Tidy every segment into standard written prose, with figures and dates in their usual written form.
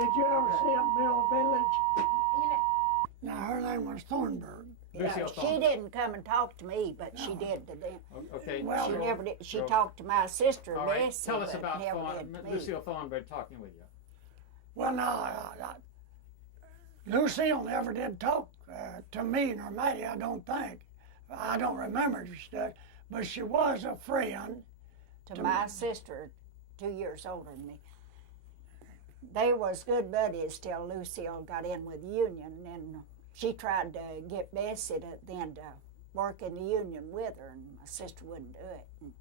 Did you ever see a Mill Village? You know, Now, her name was Thornburg. Yeah, she didn't come and talk to me, but she did to them. Okay. Well, She never did. She so- talked to my sister, All right. Bessie, Tell us but about never did to me. Lucille Thornburg talking with you. Well, no, Lucille never did talk to me nor Mattie, I don't think. I don't remember stuff, but she was a friend. To my sister, 2 years older than me. They was good buddies till Lucille got in with the union, and she tried to get Bessie to work in the union with her, and my sister wouldn't do it. And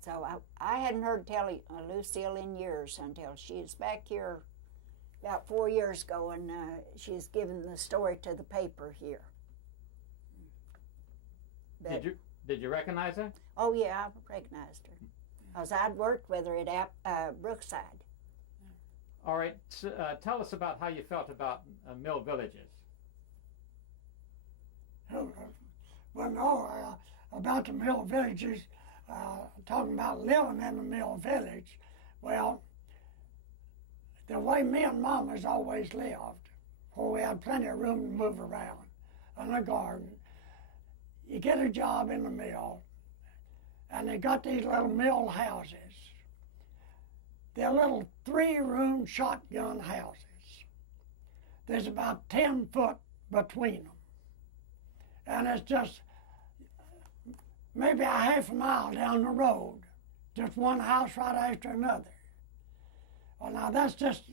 so I hadn't heard tell Lucille in years until she was back here about 4 years ago, and she's given the story to the paper here. But, Did you recognize her? oh yeah, I recognized her. Because I'd worked with her at Brookside. All right. So, tell us about how you felt about mill villages. Well, no, about the Mill Villages, talking about living in the Mill Village. Well, the way me and Mama's always lived, where we had plenty of room to move around, and a garden. You get a job in the mill, and they got these little mill houses. They're little 3-room shotgun houses. There's about 10 foot between them. And it's just maybe a half a mile down the road, just one house right after another. Well, now it's just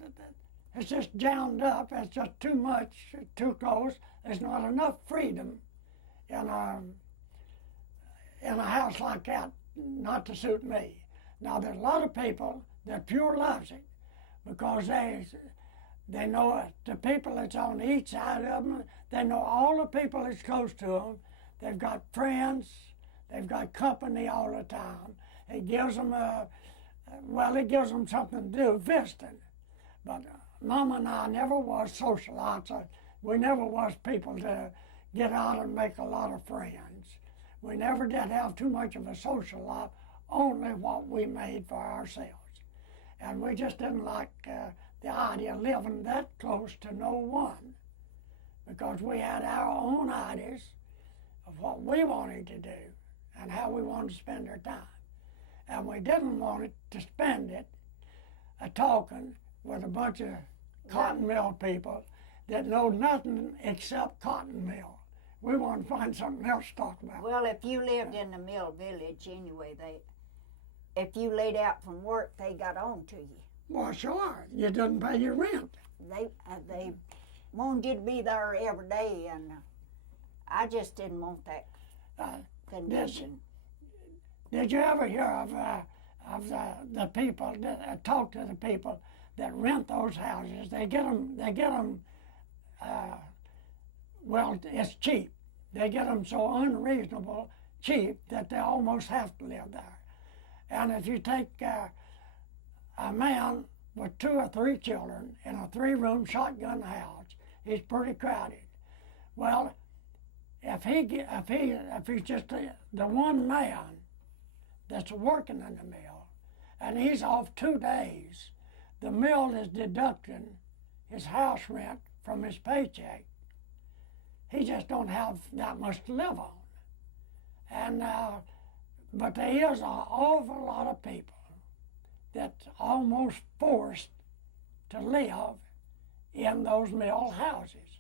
jammed up. It's just too much, too close. There's not enough freedom in a house like that, not to suit me. Now, there's a lot of people that pure loves it because they know the people that's on each side of them. They know all the people that's close to them. They've got friends. They've got company all the time. It gives them it gives them something to do, visiting. But Mama and I never was socialites. We never was people to get out and make a lot of friends. We never did have too much of a social life, only what we made for ourselves. And we just didn't like the idea of living that close to no one, because we had our own ideas of what we wanted to do and how we wanted to spend our time. And we didn't want it to spend it talking with a bunch of cotton mill people that know nothing except cotton mill. We wanted to find something else to talk about. Well, if you lived in the mill village anyway, if you laid out from work, they got on to you. Well, sure. You didn't pay your rent. They wanted you to be there every day, and I just didn't want that condition. Did you ever hear of the people that talk to the people that rent those houses? They get them. Well, it's cheap. They get them so unreasonable cheap that they almost have to live there. And if you take a man with 2 or 3 children in a 3-room shotgun house, he's pretty crowded. Well, if he's just the one man that's working in the mill, and he's off 2 days, the mill is deducting his house rent from his paycheck. He just don't have that much to live on. And but there is an awful lot of people that's almost forced to live in those mill houses,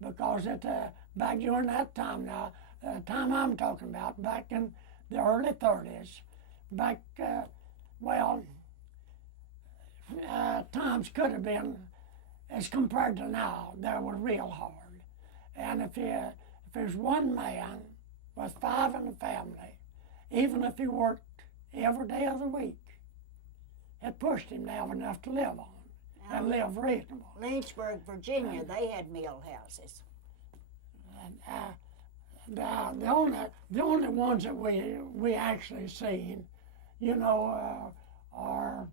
because back during that time now, the time I'm talking about, back in the early 30s, times could have been, as compared to now, they were real hard. And if there's one man with 5 in the family, even if he worked every day of the week, it pushed him to have enough to live on and live reasonable. Lynchburg, Virginia, they had mill houses. And, the only ones that we actually seen, are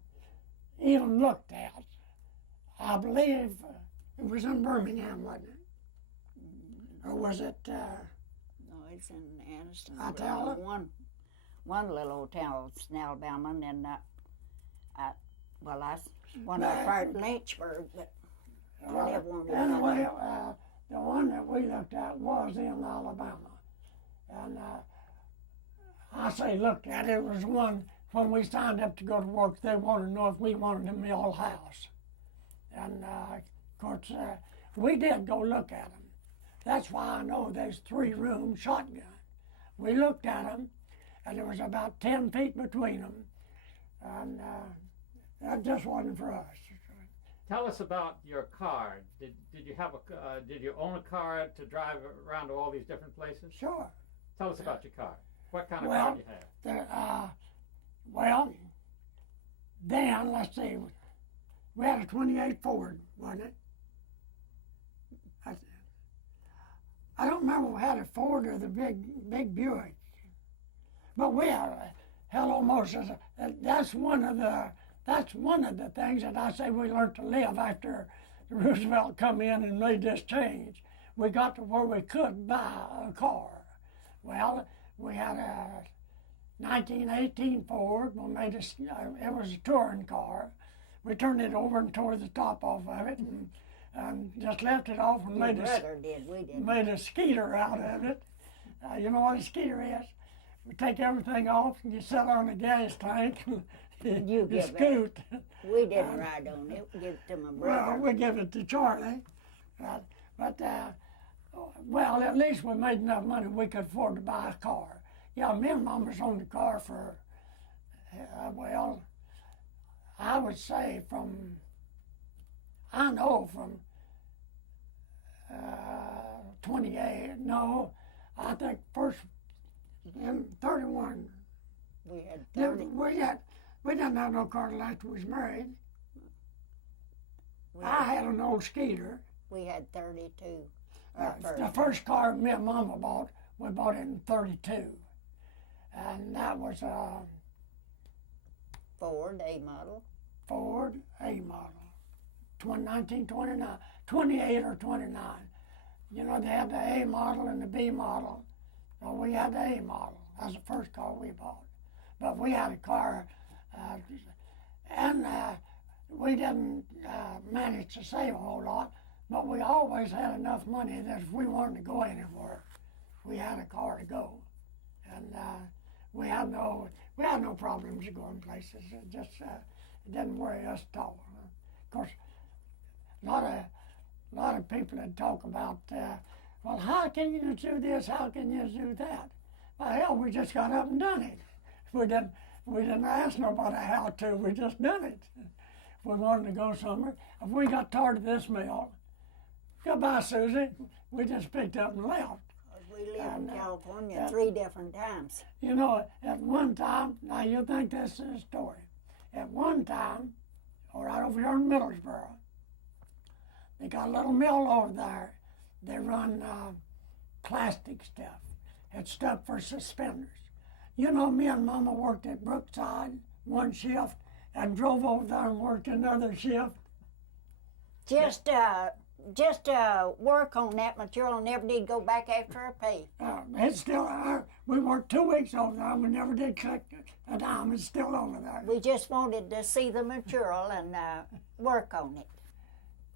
even looked at, I believe it was in Birmingham, wasn't it? Or was it? No, it's in Anniston. I tell it. One little old town in Alabama, and then Well, I wanted to part Lynchburg, but I never wanted to. Anyway, the one that we looked at was in Alabama. And I say looked at it, was one, when we signed up to go to work, they wanted to know if we wanted a mill house. And of course, we did go look at them. That's why I know there's 3-room shotgun. We looked at them, and there was about 10 feet between them. And that just wasn't for us. Tell us about your car. Did you have did you own a car to drive around to all these different places? Sure. Tell us about your car. What kind of car did you have? Well, then, let's see, we had a 28 Ford, wasn't it? I don't remember if we had a Ford or the big Buick. But we had a Hello Moses. That's one of the things that I say we learned to live after Roosevelt come in and made this change. We got to where we could buy a car. Well, we had a 1918 Ford. We made it was a touring car. We turned it over and tore the top off of it and just left it off and made a skeeter out of it. You know what a skeeter is? We take everything off and you sit on the gas tank and you scoot. We didn't ride on it. We give it to my brother. Well, we give it to Charlie. Well, at least we made enough money we could afford to buy a car. Yeah, me and Mom was on the car for, well, I would say from 28, no, I think first in 31. We had 30. We didn't have no car till after we was married. I had an old Skeeter. We had 32. The first car me and Mama bought, we bought it in 32. And that was a Ford A model. Ford A model. 1929, 28 or 29. You know, they had the A model and the B model. So we had the A model. That's the first car we bought. But we had a car, and we didn't manage to save a whole lot, but we always had enough money that if we wanted to go anywhere, we had a car to go. And we had no problems going places. It just it didn't worry us at all. Of course, a lot of people that talk about, well, how can you do this? How can you do that? Well, hell, we just got up and done it. We didn't ask nobody how to. We just done it. If we wanted to go somewhere, if we got tired of this mill, goodbye, Susie. We just picked up and left. We lived in California 3 different times. You know, at one time, now you think this is a story. At one time, right over here in Middlesboro, they got a little mill over there. They run plastic stuff. It's stuff for suspenders. You know, me and Mama worked at Brookside one shift and drove over there and worked another shift. Just work on that material and never did go back after a pay. It's still, we worked 2 weeks over there. We never did collect a dime. It's still over there. We just wanted to see the material and work on it.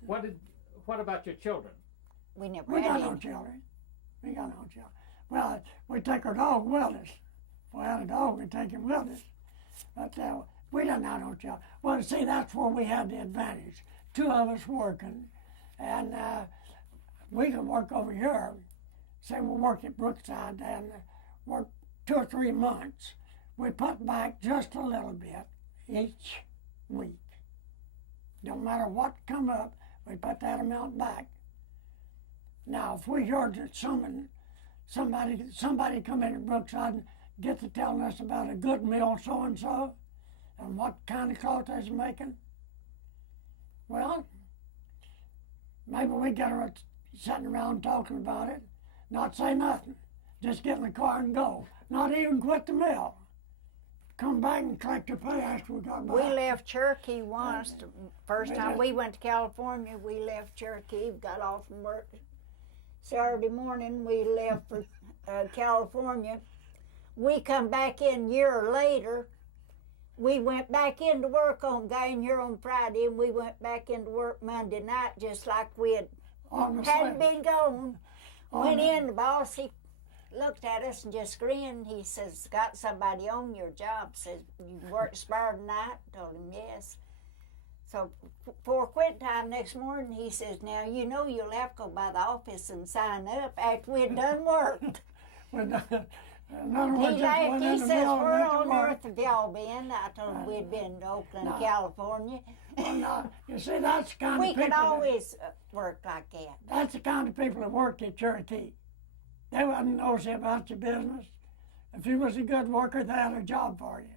What about your children? We never We had got no children. We got no children. Well, we take our dog with us. If we had a dog, we'd take him with us. But we didn't have no children. Well, see, that's where we had the advantage. 2 of us working. And we could work over here. Say we work at Brookside and work 2 or 3 months. We put back just a little bit each week. No matter what come up, we put that amount back. Now, if we heard that somebody come in at Brookside and get to telling us about a good mill so-and-so and what kind of cloth they're making, well, maybe we get her sitting around talking about it, not say nothing, just get in the car and go, not even quit the mill. Come back and collect your pay after we got back. We left Cherokee once. The first time we went to California, we left Cherokee, got off from work. Saturday morning, we left for California. We come back in a year later. we went back into work on going here on Friday, and we went back into work Monday night just like we hadn't been gone. Went in, the boss, he looked at us and just grinned. He says, got somebody on your job. Says, you work spare tonight? Told him yes. So for quit time next morning, he says, now you know you'll have to go by the office and sign up after we'd done work. He says, where on earth have y'all been? I told him we'd been to Oakland, California. Well, no, you see, that's the kind of We people could always work like that. That's the kind of people that worked at Cherokee. They wouldn't nosy about your business. If you was a good worker, they had a job for you.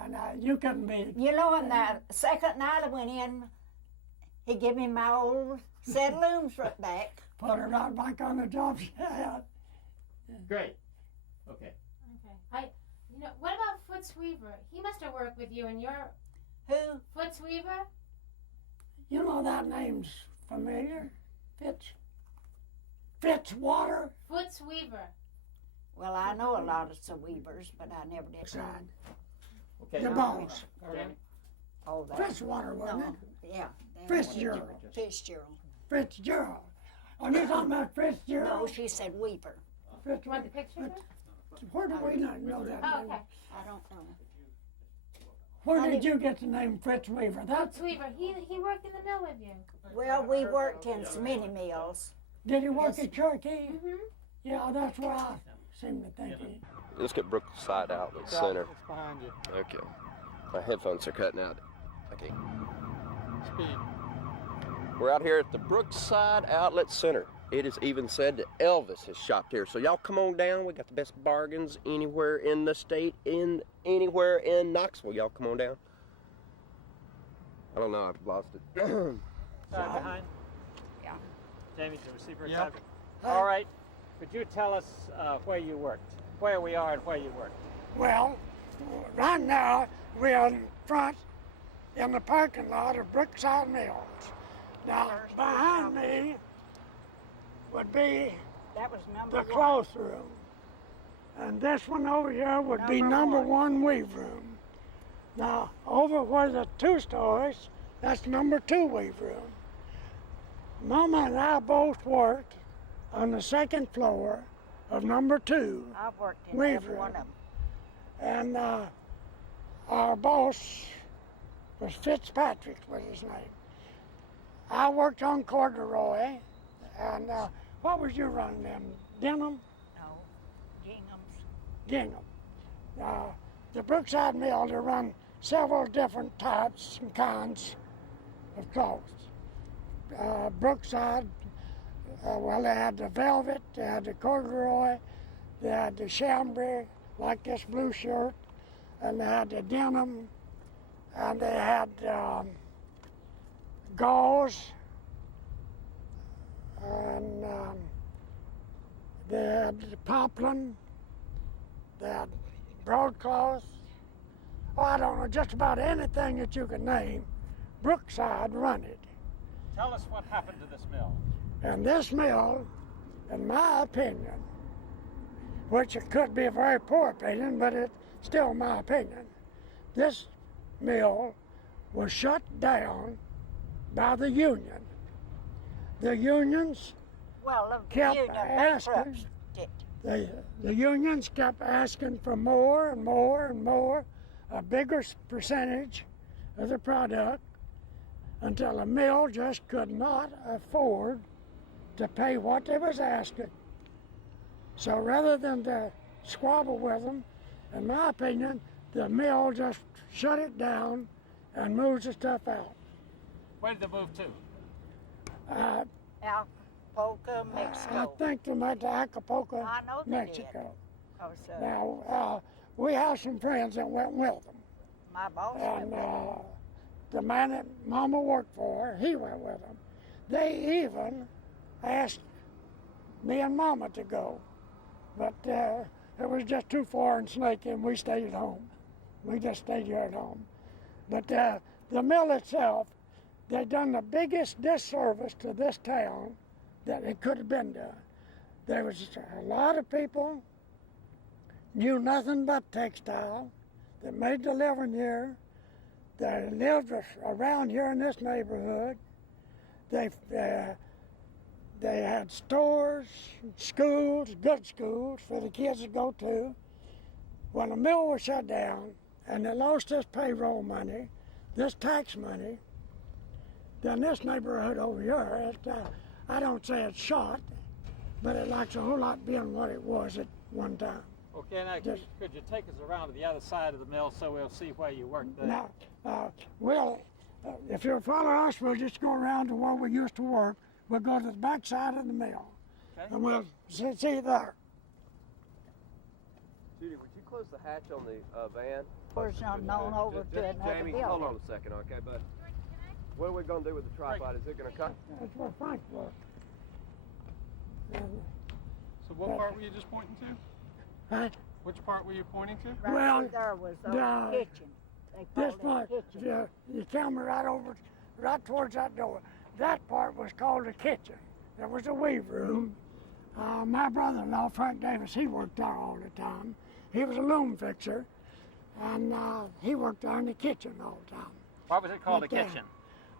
And you couldn't be. You know, on the second night I went in, he gave me my old set of looms right back. Put her right back on the job she had. Great. Okay. Okay. What about Foots Weaver? He must have worked with you and your... Who? Foots Weaver? You know that name's familiar? Fitzwater? Foots Weaver. Well, I know a lot of Weavers, but I never did. Okay. The boss. Jamie? Oh, that. Fitzwater, wasn't No, it? yeah. Fitzgerald. Fitzgerald. Are you talking about Fitzgerald? No, she said Weaver. You want the picture? Where do we not know that Oh, name? okay. I don't know. Where did you get the name Fritz Weaver? Foots Weaver. He worked in the mill with you. Well, we worked in so many mills. Did he work at Cherokee? Mm-hmm. Yeah, that's where I seem to think he. Let's get Brookside Outlet Center. It's behind you. Okay. My headphones are cutting out. Okay. Speed. We're out here at the Brookside Outlet Center. It is even said that Elvis has shopped here. So y'all come on down. We got the best bargains anywhere in the state, anywhere in Knoxville. Y'all come on down. I don't know. I've lost it. Sorry, behind? Yeah. Jamie, the receiver. Yep. All right. Could you tell us where you worked? Where we are and where you worked? Well, right now we're in front in the parking lot of Brookside Mills. Now, behind me would be That was number the one. clothes room. And this one over here would be number one weave room. Now, over where the 2 stories, that's number 2 weave room. Mama and I both worked on the second floor of number 2. I've worked in weave every room. one of them. And our boss was Fitzpatrick, was his name. I worked on corduroy, and what was you running them? Denim? No, ginghams. Gingham. The Brookside Mill, they run several different types and kinds of clothes. Brookside, well, they had the velvet, they had the corduroy, they had the chambray, like this blue shirt, and they had the denim, and they had gauze, and they had the poplin, they had broadcloth. Oh, I don't know, just about anything that you can name, Brookside run it. Tell us what happened to this mill. And this mill, in my opinion, which it could be a very poor opinion, but it's still my opinion, this mill was shut down by the union. The unions Well, the kept union asking, bankrupted. the unions kept asking for more and more and more, a bigger percentage of the product, until the mill just could not afford to pay what they was asking. So rather than to squabble with them, in my opinion, the mill just shut it down and moved the stuff out. Where did they move to? Acapulco, Mexico. I think they went to Acapulco, I know they Mexico. did. 'Cause, Now, we have some friends that went with them. my boss And went with them. the man that Mama worked for, he went with them. They even asked me and Mama to go, but it was just too far and snaky, and we stayed at home. We just stayed here at home. But the mill itself, they done the biggest disservice to this town that it could have been done. There was a lot of people knew nothing but textile. that made the living here. They lived around here in this neighborhood. They had stores, schools, good schools for the kids to go to. When the mill was shut down and they lost this payroll money, this tax money, then this neighborhood over here, I don't say it's short, but it likes a whole lot being what it was at one time. Okay, now could you take us around to the other side of the mill so we'll see where you worked there? Now, if you'll follow us, we'll just go around to where we used to work. We'll go to the back side of the mill, Okay. and we'll see you there. Judy, would you close the hatch on the van? Of course, I'm known over to another Jamie, building. hold on a second, okay, bud? What are we going to do with the tripod? Is it going to cut? That's where Frank worked. And, So what part were you just pointing to? huh? Which part were you pointing to? Right Well, there was the the- kitchen. They This called part, it kitchen. you come right towards that door. That part was called the kitchen. There was a weave room. My brother-in-law, Frank Davis, he worked there all the time. He was a loom fixer, and he worked there in the kitchen all the time. Why was it called a But, kitchen?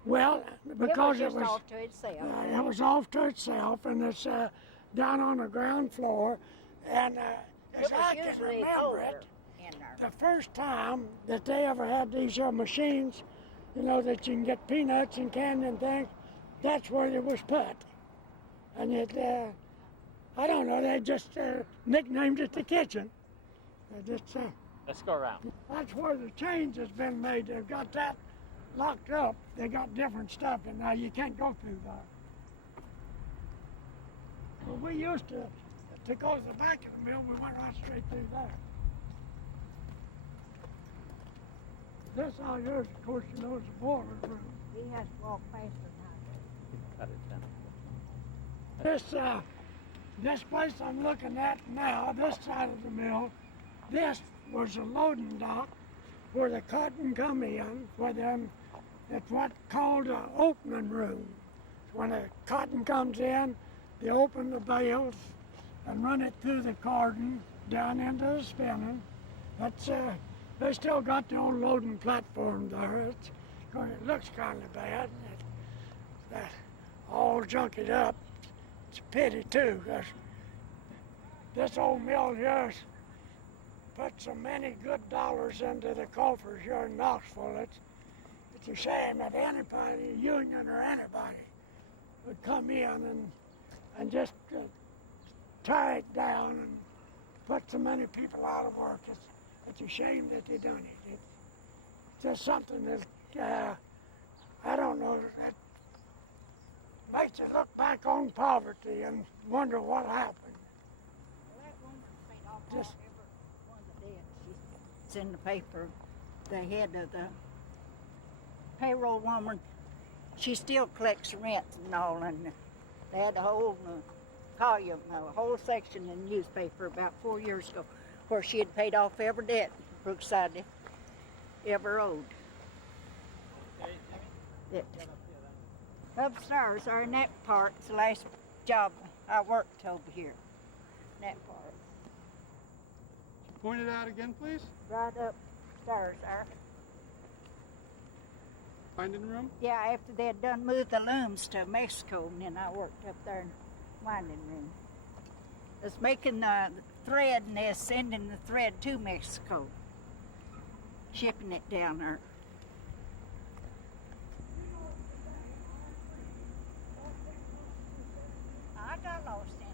Well, because it was just off to itself. it was off to itself, and it's down on the ground floor. And as It was I can usually remember colder it, in there. the first time that they ever had these machines, you know, that you can get peanuts and candy and things, that's where it was put. And it, I don't know, they just nicknamed it the kitchen. They just, Let's go around. that's where the change has been made. They've got that locked up. They got different stuff, and now you can't go through there. Well, we used to go to the back of the mill, we went right straight through there. This out here, of course, you know, is the boiler room. He has to walk faster now. Cut it down. This place I'm looking at now, this side of the mill, this was a loading dock where the cotton come in, where them, it's what's called an opening room. When the cotton comes in, they open the bales and run it through the carton down into the spinning. That's they still got the old loading platform there. It looks kind of bad. It's all junkied up. It's a pity too, because this old mill here's put so many good dollars into the coffers here in Knoxville. It's a shame that anybody, union or anybody, would come in and just tear it down and put so many people out of work. It's a shame that they done it. It's just something that, I don't know, that makes you look back on poverty and wonder what happened. Well, that woman paid off Just- every one of the debts. It's in the paper. The head of the payroll woman, she still collects rent and all, and they had a whole column, a whole section in the newspaper about 4 years ago where she had paid off every debt Brookside ever owed. That, upstairs, or in that part, it's the last job I worked over here. That part. Point it out again, please. Right upstairs there. Winding room. Yeah, after they had done moved the looms to Mexico, and then I worked up there in the winding room. It's making the thread, and they're sending the thread to Mexico, shipping it down there. I got lost in it.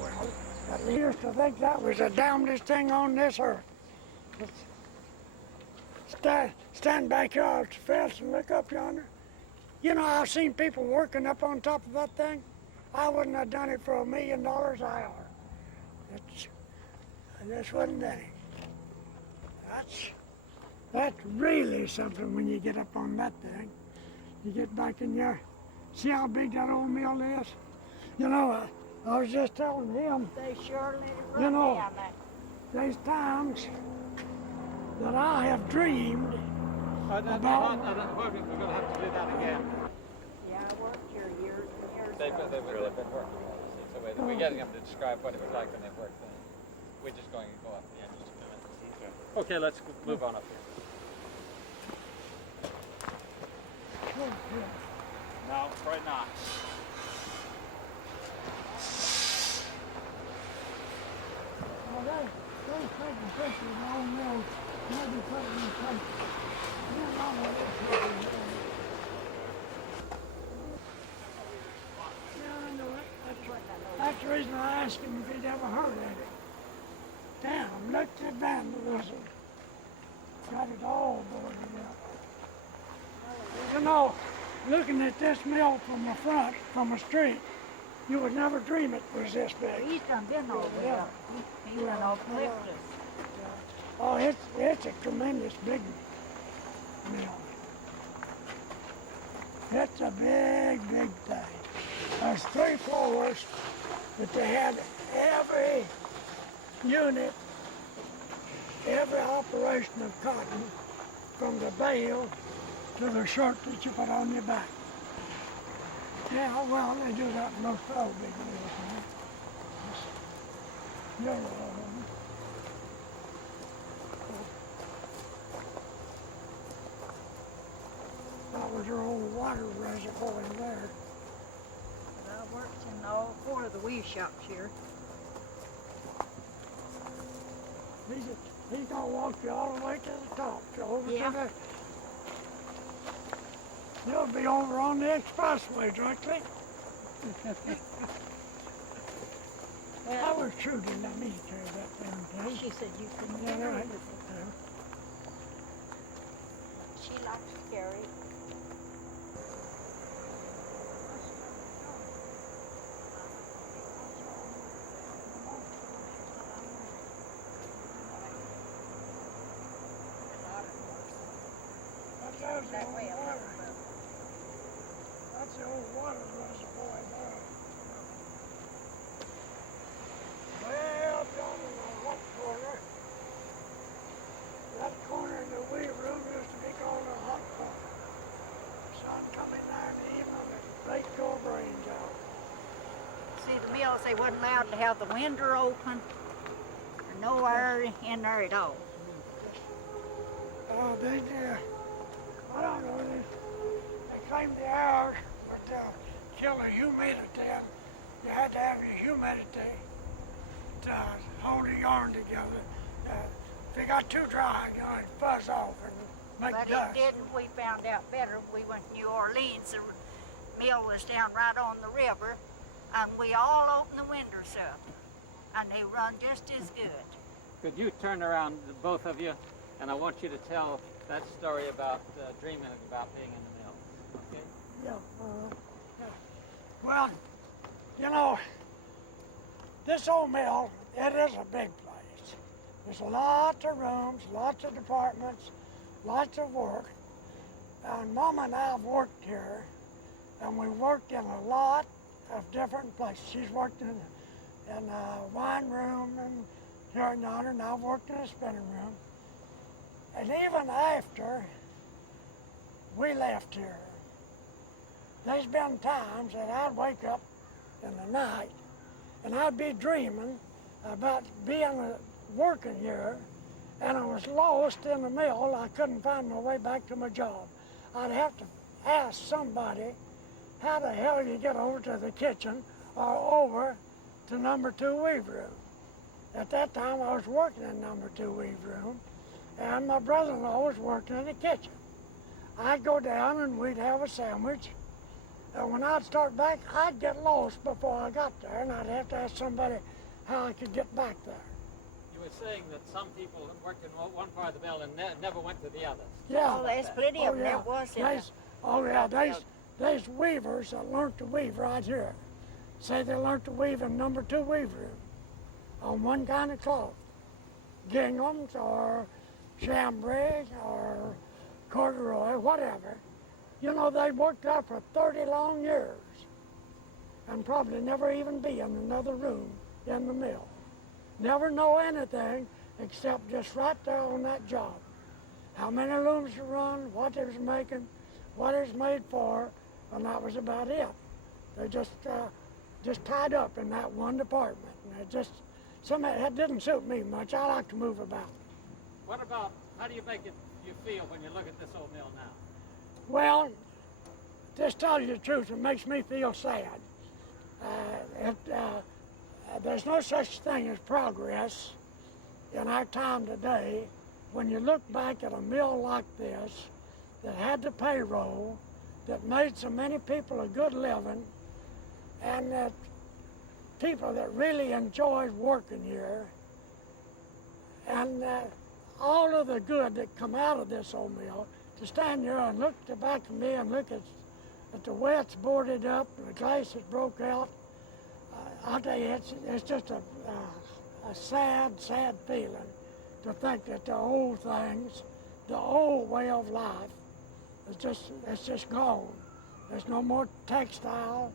Well, I used to think that was the damnedest thing on this earth. Stand back here at the fence and look up yonder. You know, I've seen people working up on top of that thing. I wouldn't have done it for $1 million an hour. I just wouldn't done it. That's really something when you get up on that thing. You get back in there. See how big that old mill is? You know, I was just telling him, They sure let it run you know, down there. there's times that I have dreamed We're going to have to do that again. Yeah, I worked here years and years They've ago. been working on it, so we're getting them to describe what it was like when they worked there. We're just going to go up there in just a minute. Okay, let's move on up here. No, probably not. Well, they taking pictures of old mills, maybe putting in place. You know what it's doing. Yeah, I know it. That's the reason I asked him if he'd ever heard of it. Damn, look at that band whistle. Got it all boarded up. You know, looking at this mill from the front, from the street, you would never dream it was this big. He's done been over there. He done all clipped us. Oh, it's a tremendous big mill. It's a big, big thing. There's 3 floors, but they had every unit, every operation of cotton, from the bale to the shirt that you put on your back. Yeah, well, they do that in most other big mills, man. Yeah, that was your old water reservoir in there. I worked in all 4 of the weave shops here. He's gonna walk you all the way to the top, over Yeah. to the. You'll be over on the expressway directly. I was shooting in the military that damn day. She said you couldn't Yeah, get right. rid of it. She likes to carry it. That's the That old way up water. there. That's the old water reservoir there. Way up down in the left corner. That corner in the weave room used to be called a hot corner. Sun coming there in the evening and bake your brains out. See, the mills, they wasn't allowed to have the window open or no air in there at all. Oh, they did. I don't know. They claimed the air would kill the humidity. You had to have the humidity to hold the yarn together. If it got too dry, you know, it'd fuzz off and make But dust. it didn't. We found out better. We went to New Orleans. The mill was down right on the river, and we all opened the windows up, and they run just as good. Could you turn around, both of you, and I want you to tell that story about dreaming about being in the mill, okay? Yeah. Well, you know, this old mill, it is a big place. There's lots of rooms, lots of departments, lots of work. And Mama and I have worked here, and we worked in a lot of different places. She's worked in a wine room and here and yonder, and I've worked in a spinning room. And even after we left here, there's been times that I'd wake up in the night and I'd be dreaming about working here, and I was lost in the mill. I couldn't find my way back to my job. I'd have to ask somebody, how the hell you get over to the kitchen or over to number 2 weave room? At that time I was working in number 2 weave room, and my brother-in-law was working in the kitchen. I'd go down and we'd have a sandwich, And when I'd start back, I'd get lost before I got there, and I'd have to ask somebody how I could get back there. You were saying that some people worked in one part of the mill and never went to the other. Yeah. Oh, there's plenty of them. There was in There's weavers that learned to weave right here. Say they learned to weave in number 2 weave room on one kind of cloth. Ginghams or chambray or corduroy, whatever. You know, they worked out for 30 long years and probably never even be in another room in the mill. Never know anything except just right there on that job. How many looms to run, what they was making, what it was made for, and that was about it. They just tied up in that one department. And it didn't suit me much. I like to move about. What about, how do you make you feel when you look at this old mill now? Well, just tell you the truth, it makes me feel sad. There's no such thing as progress in our time today when you look back at a mill like this that had the payroll, that made so many people a good living, and that people that really enjoyed working here, and all of the good that come out of this old mill, to stand here and look at the back of me and look at the way it's boarded up and the glass is broke out, I'll tell you, it's just a sad, sad feeling to think that the old things, the old way of life, it's just gone. There's no more textile.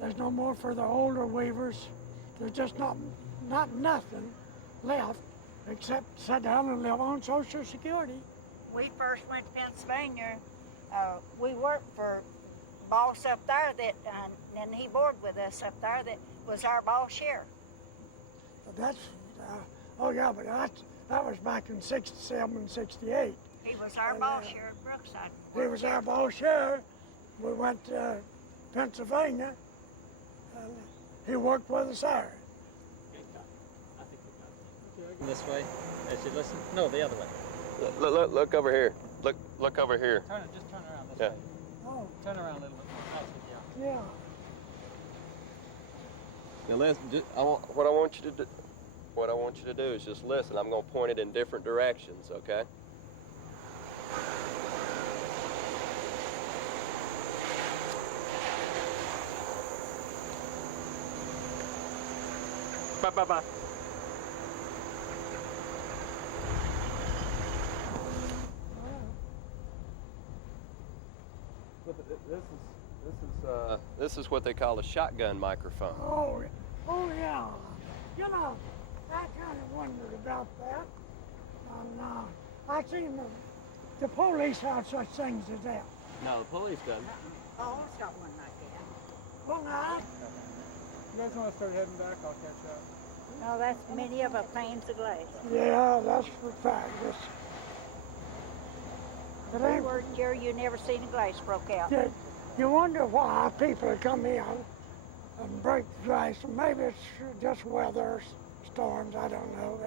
There's no more for the older weavers. There's just not nothing left except sit down and live on Social Security. We first went to Pennsylvania. We worked for a boss up there and he boarded with us up there that was our boss here. But that was back in 67, 68. He was our boss here at Brookside. He was our boss here. We went to Pennsylvania, and he worked with us there. I think we got it. This way, as you listen. No, the other way. Look over here. Look over here. Just turn around this Yeah. way. Oh, Turn around a little bit more. That's it, yeah. yeah. Now listen, what I want you to do is just listen. I'm going to point it in different directions, okay? Bye. This is what they call a shotgun microphone. Oh yeah. You know, I kind of wondered about that. And I seen the police have such things as that. No, the police doesn't. Oh, it's got one like that. Well, now, You guys want to start heading back? I'll catch up. No, that's many of our panes of glass. yeah, that's for fact. It We ain't. worked here, you never seen a glass broke out. You wonder why people come in and break glass. Maybe it's just weather, storms, I don't know.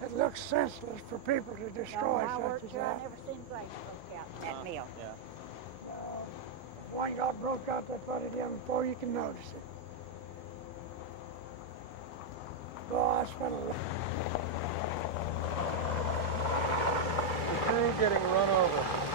But it looks senseless for people to destroy When I such worked as here, I that. never seen glass broke out in that mill. Yeah. One got broke out, they put it in before you can notice it. Boy, I spent a lot. The crew getting run over.